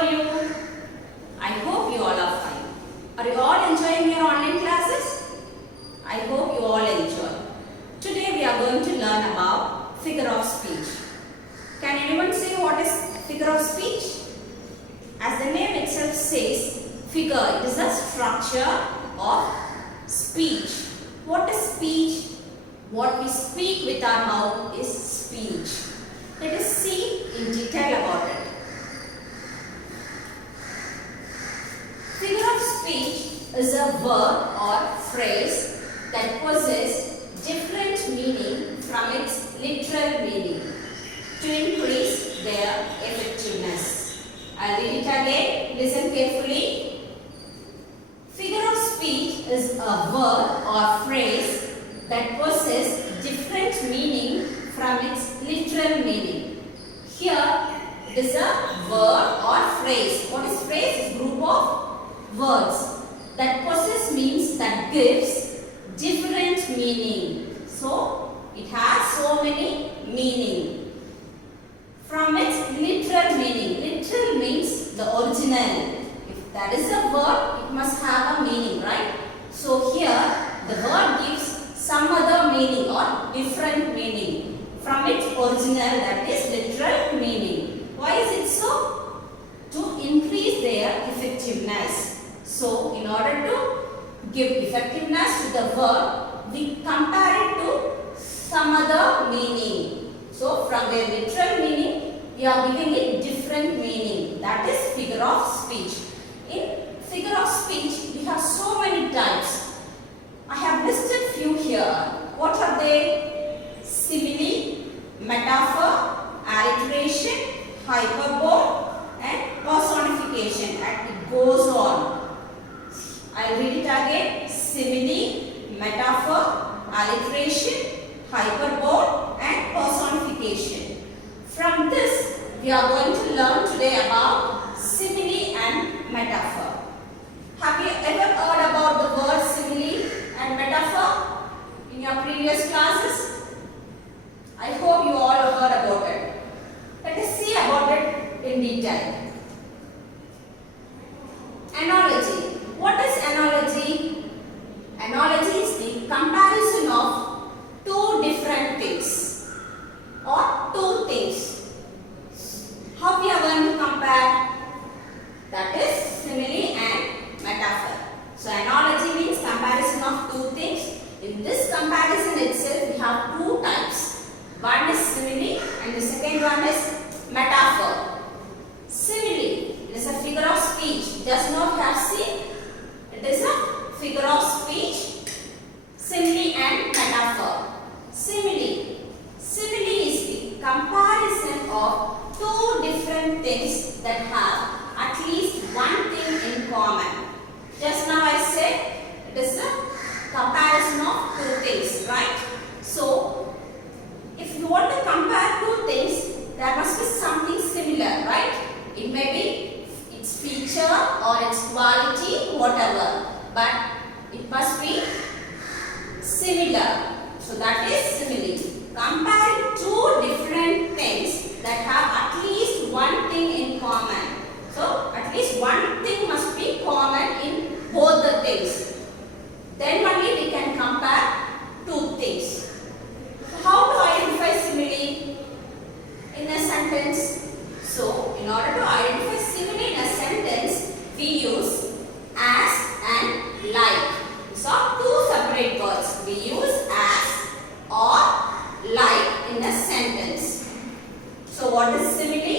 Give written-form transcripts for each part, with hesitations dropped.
are you? I hope you all are fine. Are you all enjoying your online classes? I hope you all enjoy. Today we are going to learn about figure of speech. Can anyone say what is figure of speech? As the name itself says, figure, it is a structure of speech. What is speech? What we speak with our mouth is speech. Let us see in detail about it. Figure of speech is a word or phrase that possesses different meaning from its literal meaning to increase their effectiveness. I'll read it again. Listen carefully. Figure of speech is a word or phrase that possesses different meaning from its literal meaning. Here it is a word or phrase. What is phrase? It's a group of words. That possess means that gives different meaning. So it has so many meaning. From its literal meaning. Literal means the original. If that is a word, it must have a meaning, right? So here the word gives some other meaning or different meaning from its original, that is literal meaning. Why is it so? To increase their effectiveness. So in order to give effectiveness to the word, we compare it to some other meaning. So from their literal meaning, we are giving it different meaning. That is figure of speech. In figure of speech, we have so many types. I have listed few here. What are they? Simile, metaphor, alliteration, hyperbole and personification, and it goes on. I will read it again. Simile, metaphor, alliteration, hyperbole and personification. From this we are going to learn today about simile and metaphor. Have you ever heard about the word simile and metaphor in your previous classes? I hope you all heard about it. Let us see about it in detail. Analogy. What is analogy? Analogy is the comparison of two different things or two things. How we are going to compare? That is simile and metaphor. So analogy means comparison of two things. In this comparison itself, we have two types. One is simile and the second one is metaphor. Simile, it is a figure of speech. It does not have see. It is a figure of speech. Simile and metaphor. Simile. Simile is the comparison of two different things that have at least one thing in common. Just now I said it is a comparison of two things, right? So, if you want to compare two things, there must be something similar, right? It may be its feature or its quality, whatever. But it must be similar. So, that is simile. Comparing two different things that have at least one thing in common. So, at least one thing must be common in both the things. Then only we can compare two things. So, how to identify simile in a sentence? So, in order to identify simile in a sentence, we use as and like. These are two separate words. We use as or like in a sentence. So, what is simile?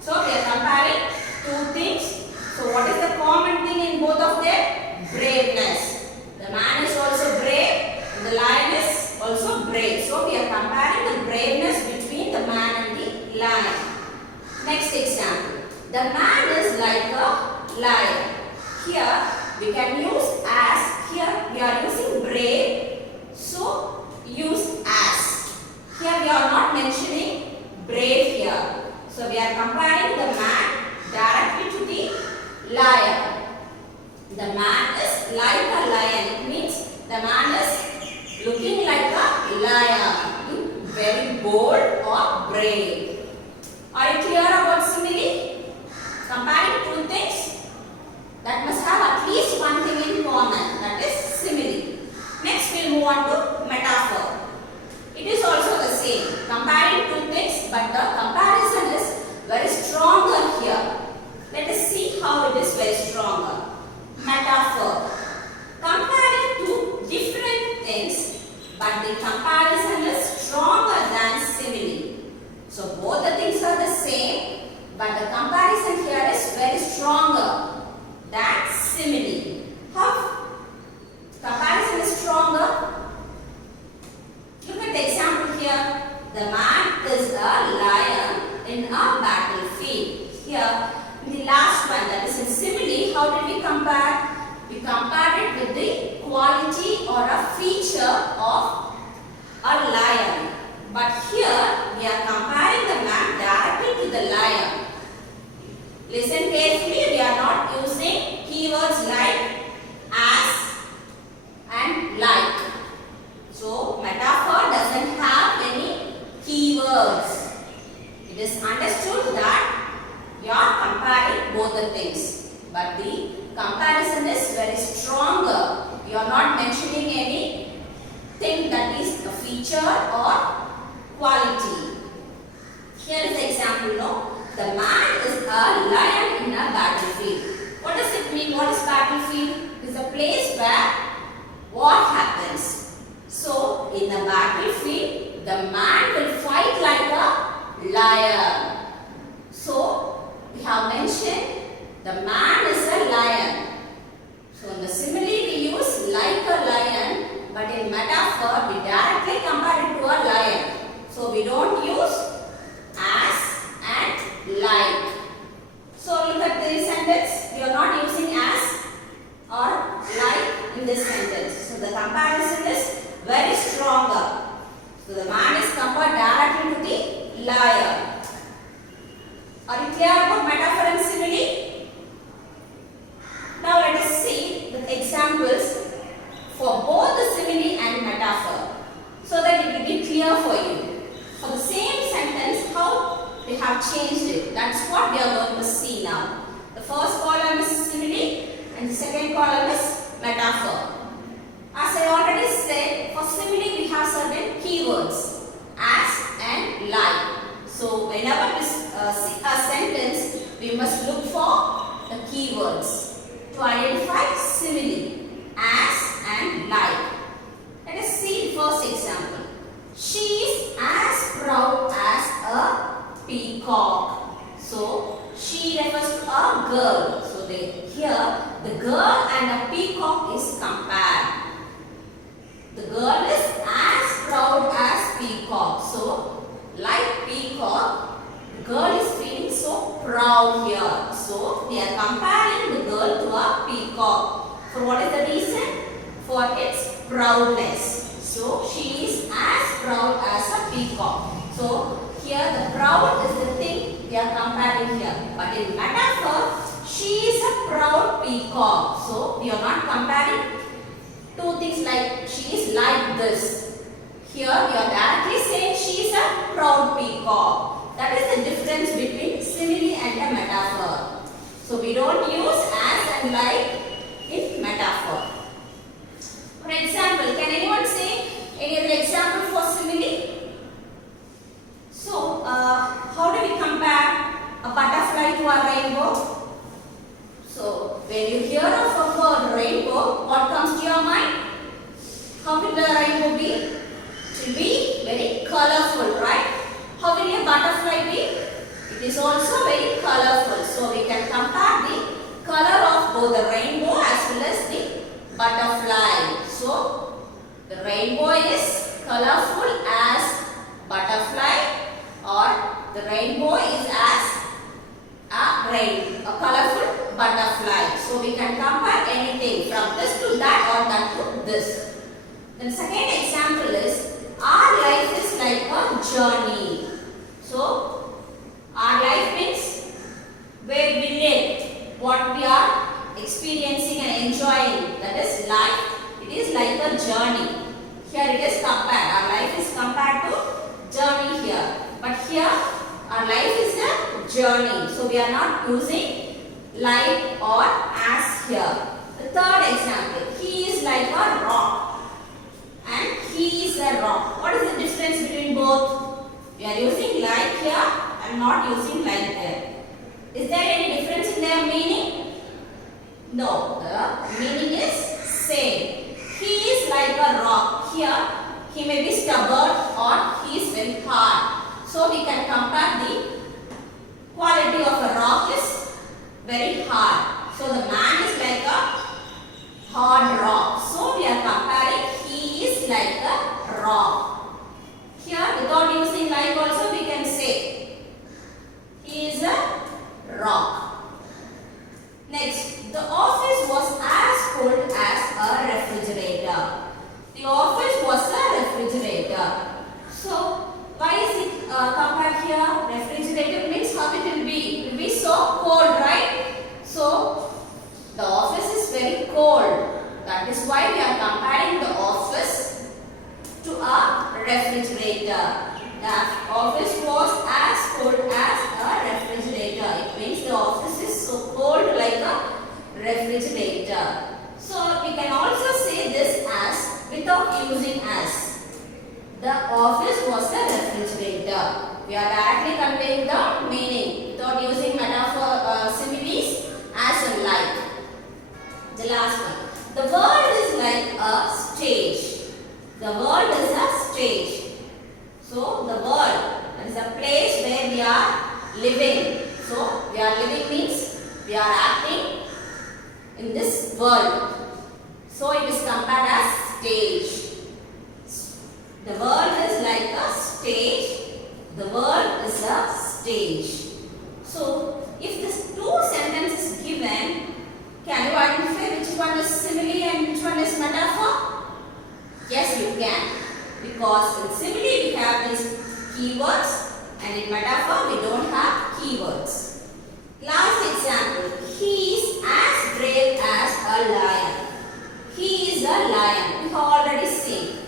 So we are comparing two things. So what is the common thing in both of them? Braveness. The man is also brave and the lion is also brave. So we are comparing the braveness between the man and the lion. Next example. The man is like a lion. Here we can use as. Here we are using brave. So use as. Here we are not mentioning brave here. So we are comparing the man directly to the lion. The man is like a lion. It means the man is looking like a lion. Very bold or brave. Are you clear about simile? Comparing two things that must have at least one thing in common. That is simile. Next we'll move on to metaphor. It is also the same. Comparing two things, but the comparison is very stronger here. Let us see how it is very stronger. Metaphor. Comparing two different things, but the comparison is stronger than simile. So both the things are the same, but the comparison here is very stronger than simile. How comparison is stronger? Look at the example here. The man is a lion in a battlefield. Here, in the last one, that is in simile, how did we compare? We compared it with the quality or a feature of a lion. But here, we are comparing the man directly to the lion. Listen carefully, we are not using keywords like as and like. So, metaphor doesn't have any keywords. It is understood that you are comparing both the things. But the comparison is very stronger. You are not mentioning any thing that is a feature or quality. Here is the example. No? The man is a lion in a battlefield. What does it mean? What is battlefield? It is a place where war happens. So, in the battlefield, the man will fight like a lion. So, we have mentioned the man is a lion. So, in the simile we use like a lion, but in metaphor we directly compare it to a lion. So, we don't use as and like. So, look at this sentence. We are not using as or like in this sentence. So, the comparison is very stronger. So, the man is compared directly to the lion. Are you clear about metaphor and simile? Now, let us see the examples for both the simile and metaphor so that it will be clear for you. For the same sentence, how we have changed it. That's what we are going to see now. The first column is simile and the second column is metaphor. As I already said, for simile we have certain keywords as and like. So whenever we see a sentence, we must look for the keywords to identify simile as and like. Let us see the first example. She is as proud as a peacock. So she refers to a girl. So here the girl and a peacock is compared. The girl is as proud as peacock. So, like peacock, the girl is feeling so proud here. So, we are comparing the girl to a peacock. For what is the reason? For its proudness. So, she is as proud as a peacock. So, here the proud is the thing we are comparing here. But in metaphor, she is a proud peacock. So, we are not comparing two things like she is like this. Here we are directly saying she is a proud peacock. That is the difference between simile and a metaphor. So we don't use as and like in metaphor. For example, can anyone say any other example for simile? So how do we compare a butterfly to a rainbow? So when you hear of a word rainbow, what comes to your mind? How will the rainbow be? It will be very colorful, right? How will a butterfly be? It is also very colorful. So we can compare the color of both the rainbow as well as the butterfly. So the rainbow is colorful as butterfly, or the rainbow is as a colorful butterfly. So we can compare anything from this to that or that to this. The second example is, our life is like a journey. So our life means where we live, what we are experiencing and enjoying, that is life. It is like a journey. Here it is compared. Our life is compared to journey here. But here our life is a journey. So we are not using like or as here. The third example, he is like a rock and he is a rock. What is the difference between both? We are using like here and not using like there. Is there any difference in their meaning? No, the meaning is same. He is like a rock. Here he may be stubborn or he is very hard. So we can compare the quality of a rock is very hard. So the man is like a hard rock. So we are comparing he is like a rock. Here without using like also we can say he is a rock. Next, the office was as cold as a refrigerator. The office was a refrigerator. So why is it compared here? Refrigerator means how it will be? It will be so cold, right? So the office is very cold. That is why we are comparing the office to a refrigerator. The office was as cold as a refrigerator. It means the office is so cold like a refrigerator. So we can also say this as without using as. The office was a refrigerator. We are directly conveying the meaning without using metaphor, similes as and like. The last one. The world is like a stage. The world is a stage. So the world, that is a place where we are living. So we are living means we are acting in this world. So it is compared as stage. The world is like a stage. The world is a stage. So if this two sentences given, can you identify which one is simile and which one is metaphor? Yes, you can. Because in simile we have these keywords and in metaphor we don't have keywords. Last example. He is as brave as a lion. He is a lion. We have already seen.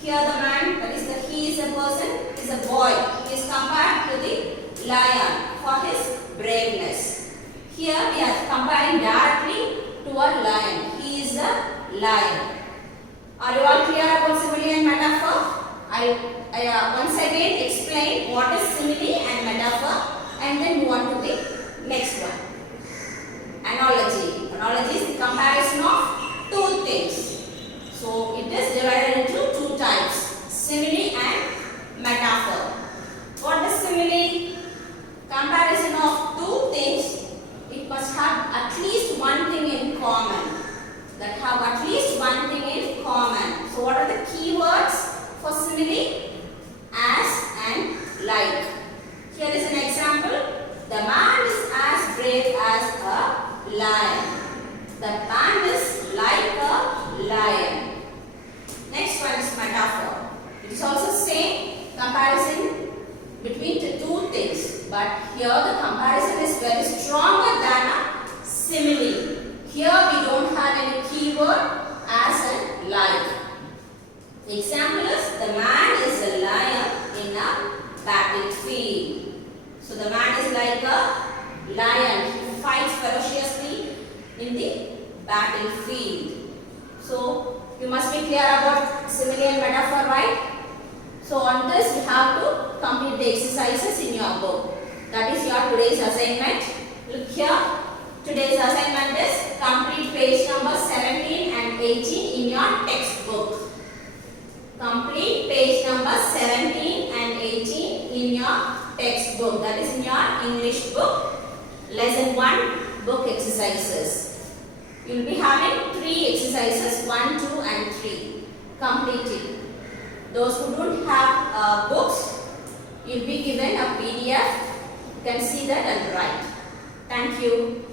Here the man, that is the he is a person, is a boy. He is compared to the lion for his braveness. Here we are comparing directly to a lion. He is a lion. Are you all clear about simile and metaphor? I once again explain what is simile and metaphor and then move on to the next one. Analogy. Analogy is the comparison of two things. So it is divided into two types, simile and metaphor. What is simile? Comparison of two things. It must have at least one thing in common. That have at least one thing in common. So what are the keywords for simile? As and like. Here is an example. The man is as brave as a lion. The man is like a lion. Next one is metaphor. It is also same comparison between the two things. But here the comparison is very stronger than a simile. Here we don't have any keyword as and like. The example is the man is a lion in a battlefield. So the man is like a lion. He fights ferociously in the battlefield. So you must be clear about simile and metaphor, right? So on this you have to complete the exercises in your book. That is your today's assignment. Look here. Today's assignment is complete page number 17 and 18 in your textbook. Complete page number 17 and 18 in your textbook, that is in your English book, lesson 1 book exercises. You will be having 3 exercises, 1, 2 and 3 completed. Those who don't have books, you will be given a PDF. You can see that and write. Thank you.